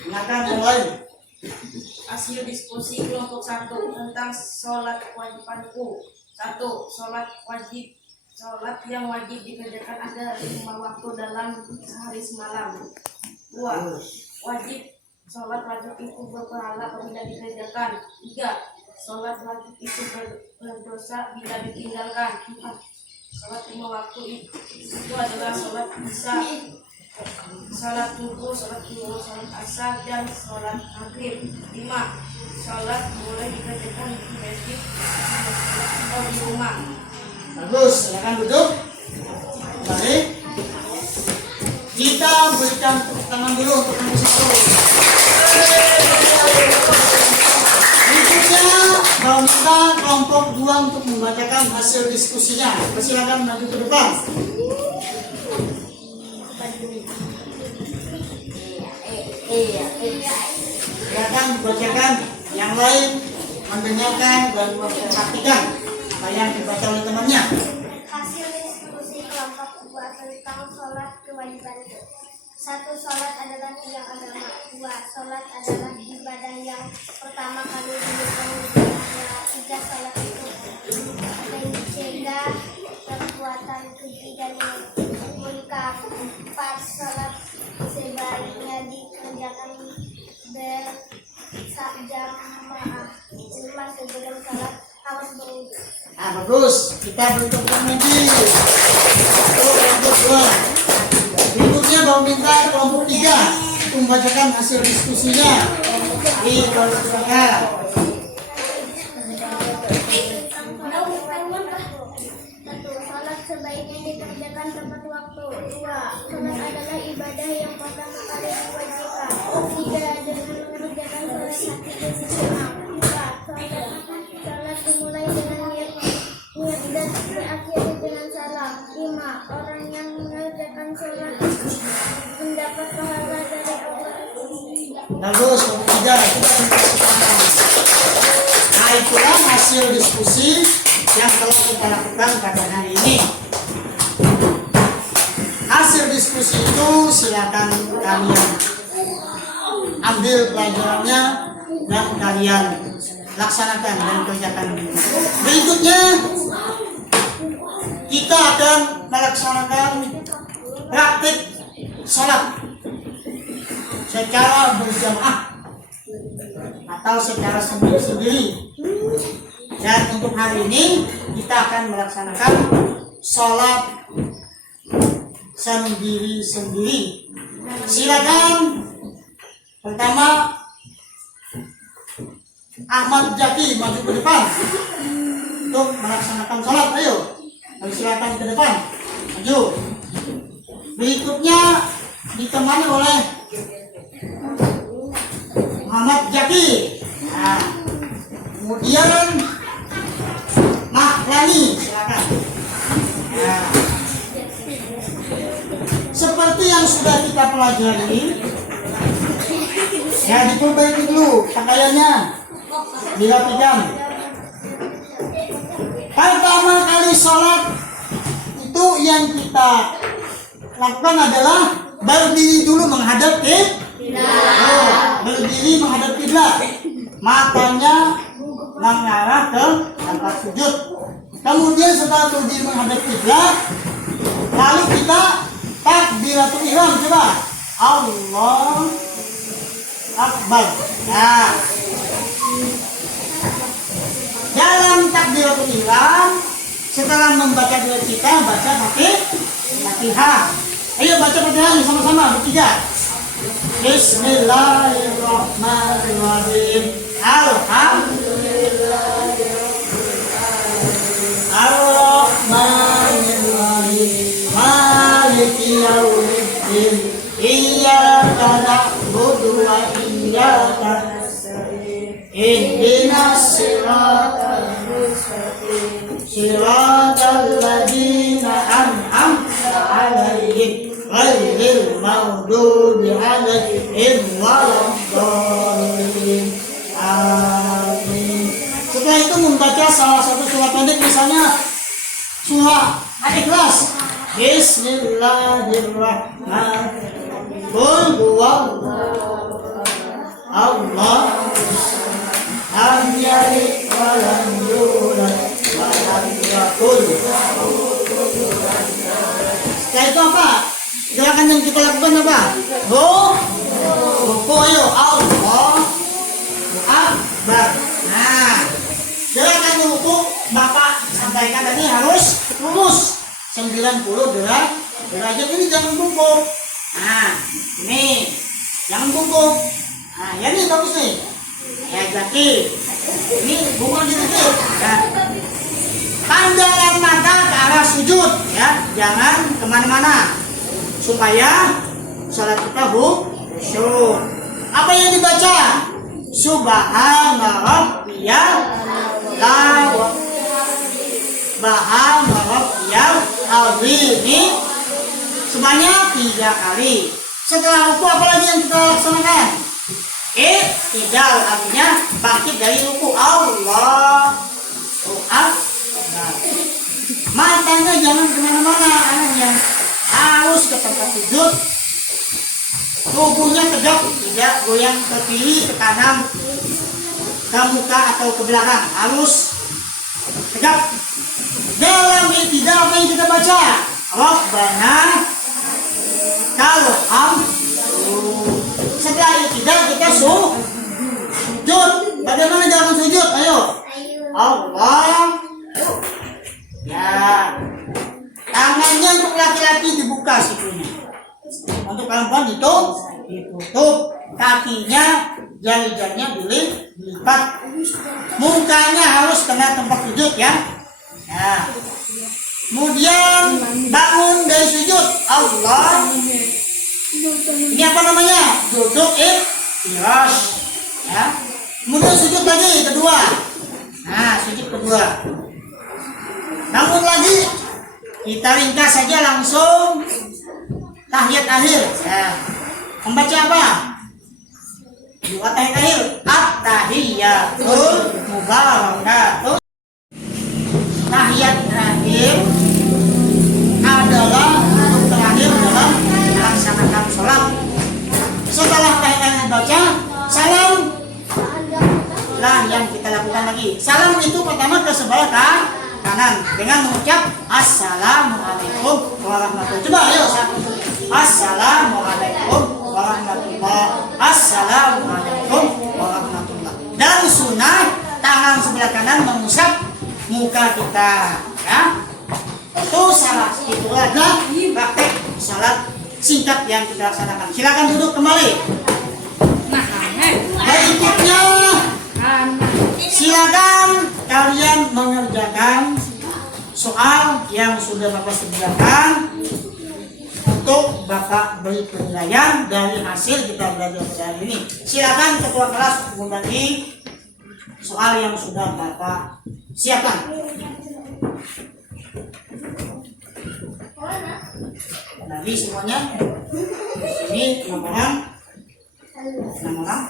Silakan mulai. Hasil diskusi kelompok 1 tentang sholat kewajibanku. 1. Sholat yang wajib dikerjakan ada 5 waktu dalam sehari semalam. 2. Wajib sholat wajib itu berpahala apabila dikerjakan. 3. Sholat wajib itu berdosa bila ditinggalkan. 4. Sholat 5 waktu itu adalah sholat isya, sholat subuh, sholat zuhur, sholat asar, dan sholat maghrib. 5. Sholat boleh dikerjakan di masjid atau di rumah. Bagus, silakan duduk. Baik. Kita berikan tepuk tangan dulu untuk musik. Berikutnya, Bang minta kelompok 2 untuk membacakan hasil diskusinya. Silakan maju ke depan. Silakan dibacakan, yang lain mendengarkan dan memperhatikan apa yang dibaca oleh temannya. Hasil diskusi kelompok 2 tentang sholat kewajiban. 1. Sholat adalah tiang agama. 2. Sholat adalah ibadah yang pertama kali diberikan di dunia. 3. Sholat itu mencegah perbuatan keji dan munkar. 4. Sholat sebaiknya dikerjakan berjamaah. 5. Sebelum sholat harus berwudu. Bagus, kita bentuk lagi. Kelompok 2. Berikutnya Bang minta kelompok 3 untuk membacakan hasil diskusinya. Kelompok 3. 1. Sholat sebaiknya dikerjakan tepat waktu. 2. Sholat adalah ibadah yang pertama kali diwajibkan. 3. Dengan mengerjakan sholat hati dan sejenak. 4. Sholat dimulai dengan niat dan diakhiri dengan salam. 5. Orang yang mengerjakan sholat mendapat pahala dari Allah. Bagus, kelompok 3. Nah, itulah hasil diskusi yang telah kita lakukan pada hari ini. Hasil diskusi itu silakan kalian ambil pelajarannya dan kalian laksanakan dan kerjakan. Berikutnya kita akan melaksanakan praktik sholat secara berjamaah atau secara sendiri-sendiri. Dan untuk hari ini kita akan melaksanakan sholat sendiri-sendiri. Silakan pertama Ahmad Jaki maju ke depan untuk melaksanakan sholat. Ayo, silakan ke depan, maju. Berikutnya ditemani oleh Muhammad Jaki. Nah, kemudian Mahlani, silakan. Nah, seperti yang sudah kita pelajari, ya diperbaiki dulu pakaiannya, dirapikan. Pertama kali sholat itu yang kita lakukan adalah berdiri dulu menghadap kiblat. Berdiri menghadap kiblat, matanya mengarah ke tempat sujud. Kemudian setelah berdiri menghadap kiblat, lalu kita takbiratul ihram. Coba Allah Akbar. Nah, dalam takbiratul ihram, setelah membaca doa kita baca Fatihah. Ayo baca Fatihah sama-sama bertiga. Bismillahirrahmanirrahim. Ar-Rahmanirrahim. Maliki yaumiddin. Iyyaka na'budu wa iyyaka nasta'in. Ihdinas siratal mustaqim. Siratal ladzina an'amta 'alaihim ghairil maghdubi 'alaihim waladdallin. Amin. Setelah itu membaca salah satu surah pendek, misalnya surah Al-Ikhlas. Bismillahirrahmanirrahim. Qul huwallahu ahad. Lam yalid wa lam yulad wa lam yakul. Setelah itu apa? Gerakan yang kita lakukan apa? Ruku. Ayo, Allah Akbar. Nah, gerakan ruku Bapak sampaikan tadi harus lurus. derajat. Ini jangan bungkuk. Nah, ini jangan bungkuk. Nah, ya ini bagus nih. Ya jati. Ini bungkuk dikit. Ya. Pandangan mata ke arah sujud, ya, jangan kemana-mana, supaya salat kita khusyuk. Apa yang dibaca? Subhana rabbiyal azim sebanyak 3 kali. Setelah ruku apa lagi yang kita laksanakan? Tidak, artinya bangkit dari ruku. Allah Akbar. Matanya jangan kemana-mana, anaknya harus ke tempat sujud. Tubuhnya tegak, tidak goyang ke kiri, ke kanan, ke muka atau ke belakang, harus tegak. Dalam tidak apa yang kita baca? Rabbana kalham. Setelah tidak kita sujud. Bagaimana jalan sujud? Ayo. Allah. Ya. Tangannya untuk laki-laki dibuka sikunya. Untuk perempuan ditutup. Kakinya, jari-jarinya dilipat. Mukanya harus kena tempat sujud ya. Ya. Kemudian bangun dari sujud. Allah. Ini apa namanya? Duduk iftirash. Ya. Kemudian sujud lagi kedua. Nah, sujud kedua. Bangun lagi. Kita ringkas saja langsung tahiyat akhir. Ya. Membaca apa? Doa tahiyat akhir. At-tahiyyatul mubarakatuh. Tahiyat terakhir adalah untuk terakhir dalam melaksanakan sholat. Setelah tahiyat dibaca, salam lah yang kita lakukan lagi. Salam itu pertama ke sebelah kanan dengan mengucap Assalamualaikum warahmatullahi. Coba ayo. Assalamualaikum warahmatullahi. Assalamualaikum warahmatullahi. Dan sunnah tangan sebelah kanan mengusap muka kita, ya. Itu salah. Itu adalah praktek salat singkat yang kita laksanakan. Silakan duduk kembali. Berikutnya, silakan kalian mengerjakan soal yang sudah Bapak sediakan untuk Bapak beri penilaian dari hasil kita belajar pada hari ini. Silakan ketua kelas membagi soal yang sudah Bapak siapkan. Bagi semuanya. Ini 6 orang. 6 orang.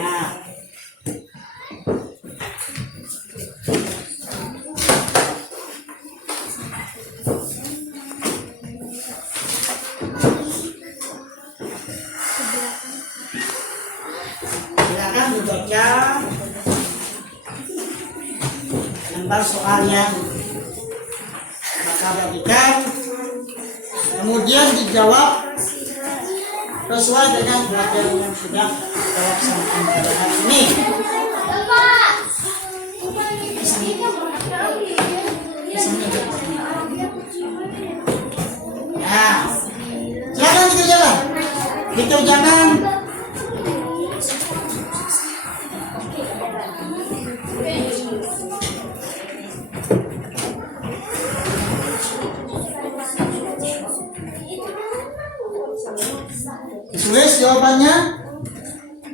Nah. Silakan dibaca lembar soal yang Bapak bagikan, kemudian dijawab sesuai dengan pelajaran yang sudah kita laksanakan pada hari ini. Nah, silakan dikerjakan. Ditulis jawabannya,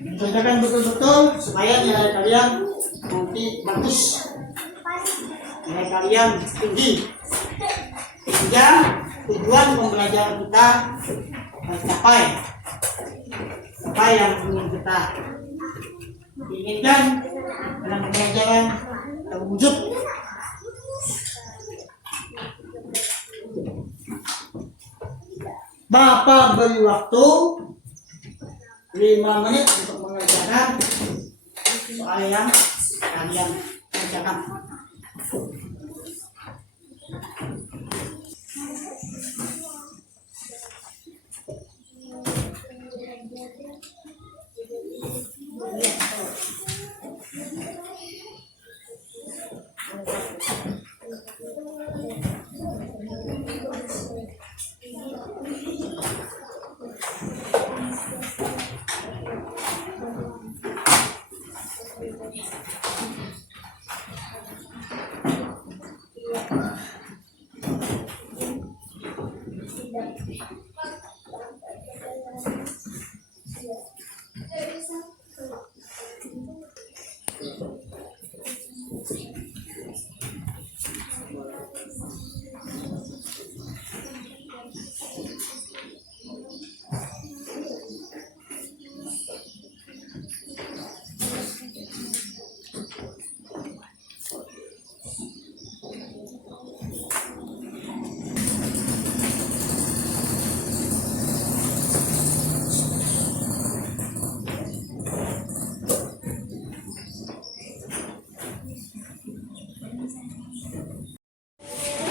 dikerjakan betul-betul supaya nilai kalian nanti bagus, nilai kalian tinggi. Sehingga tujuan pembelajaran kita tercapai, apa yang ingin kita inginkan dalam pembelajaran terwujud. Bapak beri waktu 5 menit untuk mengerjakan soal yang kalian kerjakan.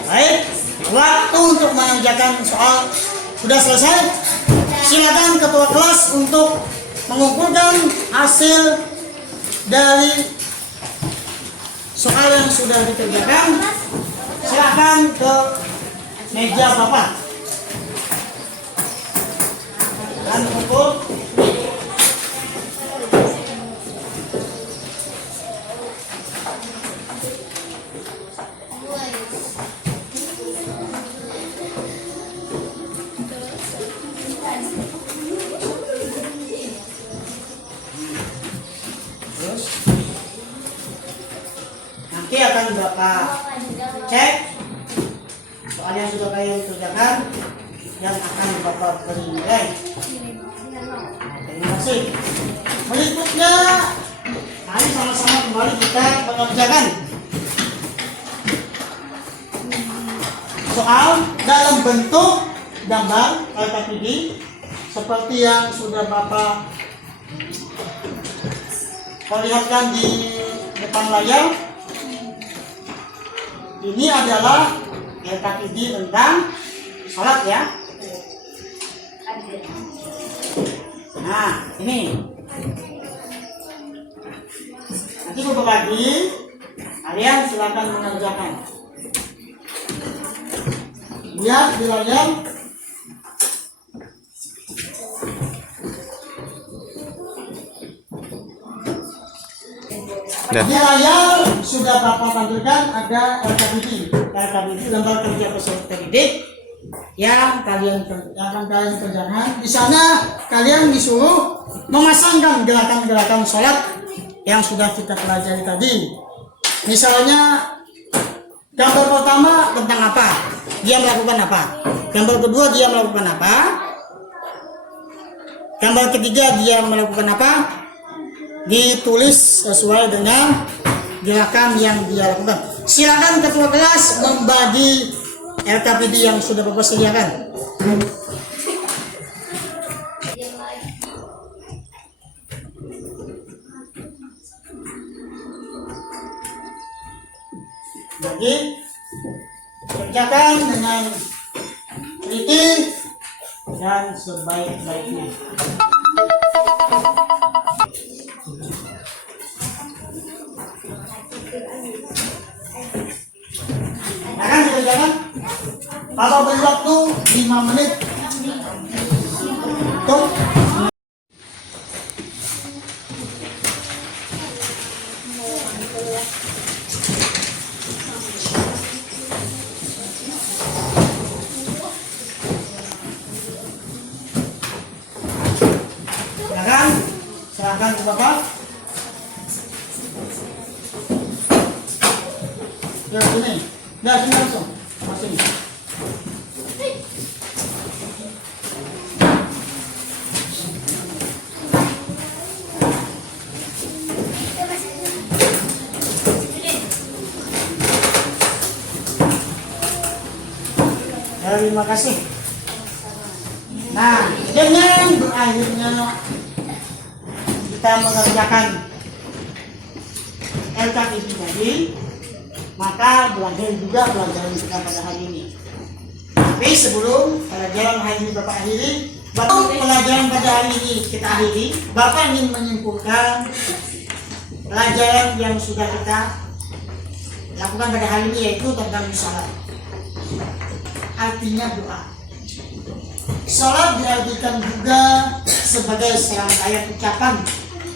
Baik, waktu untuk mengerjakan soal sudah selesai. Silakan ketua kelas untuk mengumpulkan hasil dari soal yang sudah dikerjakan. Silakan ke meja Bapak dan ukur. Nanti akan Bapak cek soal yang sudah kalian kerjakan yang akan Bapak beri nilai. Terima kasih. Berikutnya, mari sama-sama kembali kita mengerjakan soal dalam bentuk gambar LKPD seperti yang sudah Bapak perlihatkan di depan layar. Ini adalah LKPD tentang sholat ya. Nah, ini. Nanti beberapa lagi kalian silakan mengerjakan. Lihat di layar. Di layar sudah Bapak tampilkan ada LKPD lembar kerja peserta didik yang akan kalian kerjakan. Di sana kalian disuruh memasangkan gerakan-gerakan sholat yang sudah kita pelajari tadi. Misalnya gambar pertama tentang apa? Dia melakukan apa? Gambar kedua dia melakukan apa? Gambar ketiga dia melakukan apa? Ditulis sesuai dengan gerakan yang dia lakukan. Silakan ketua kelas membagi LKPD yang sudah Bapak sediakan. Jadi kerjakan dengan teliti dan sebaik-baiknya. Akan dikerjakan. Bapak beri waktu 5 menit. Tuh. Silakan Bapak. Ya sini. Dah sini langsung. Sama sini. Terima kasih. Nah, dengan berakhirnya kita mengerjakan LKPD tadi, maka berakhir juga pelajaran kita pada hari ini. Tapi sebelum pelajaran hari ini Bapak akhiri, pelajaran pada hari ini kita akhiri, Bapak ingin menyimpulkan pelajaran yang sudah kita lakukan pada hari ini, yaitu tentang salat. Artinya doa. Salat diartikan juga sebagai serangkaian ucapan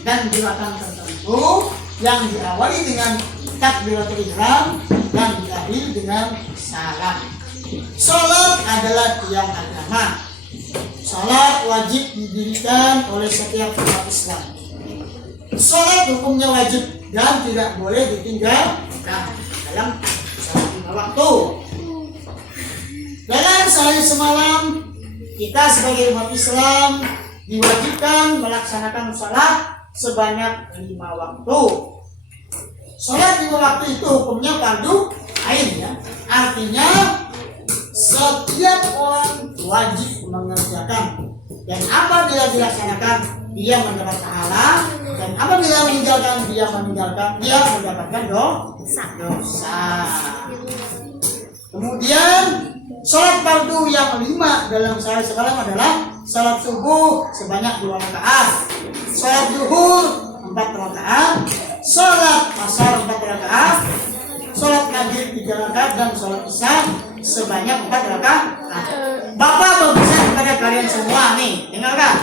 dan gerakan tertentu yang diawali dengan takbiratul ihram dan diakhiri dengan salam. Salat adalah tiang agama. salat wajib didirikan oleh setiap umat Islam. Salat hukumnya wajib dan tidak boleh ditinggalkan dalam salat 5 waktu. Dalam sehari semalam kita sebagai umat Islam diwajibkan melaksanakan salat sebanyak 5 waktu. Salat 5 waktu itu hukumnya fardu ain ya. Artinya setiap orang wajib mengerjakan, dan apabila dilaksanakan dia mendapat pahala, dan apabila meninggalkan dia mendapatkan dosa. Kemudian salat fardu yang 5 dalam sehari semalam adalah salat subuh sebanyak 2 rakaat, salat zuhur 4 rakaat, salat asar 4 rakaat, salat maghrib 3 rakaat, dan salat isya sebanyak 4 rakaat. Bapak berpesan kepada kalian semua nih, dengarkan,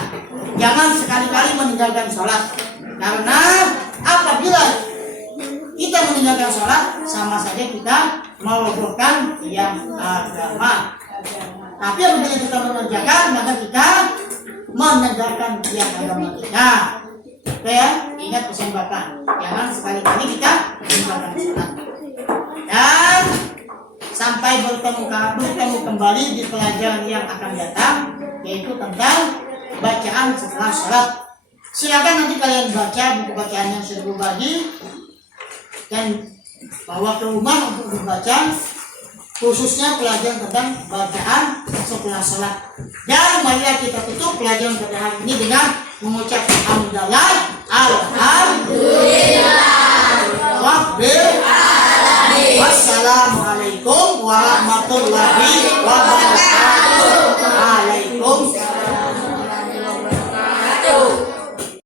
jangan sekali-kali meninggalkan sholat, karena apabila kita meninggalkan sholat sama saja kita merobohkan tiang agama. Tapi apabila kita mengerjakan, maka kita menegakkan tiang agama kita. Oke ya, ingat pesan Bapak, jangan sekali-kali kita meninggalkan sholat. Dan sampai bertemu kembali di pelajaran yang akan datang, yaitu tentang bacaan setelah sholat. Silakan nanti kalian baca buku bacaan yang sudah berbagi dan bawa ke rumah untuk dibaca, khususnya pelajaran tentang bacaan setelah sholat. Dan marilah kita tutup pelajaran pada hari ini dengan mengucap alhamdulillah, wassalamualaikum warahmatullahi wabarakatuh.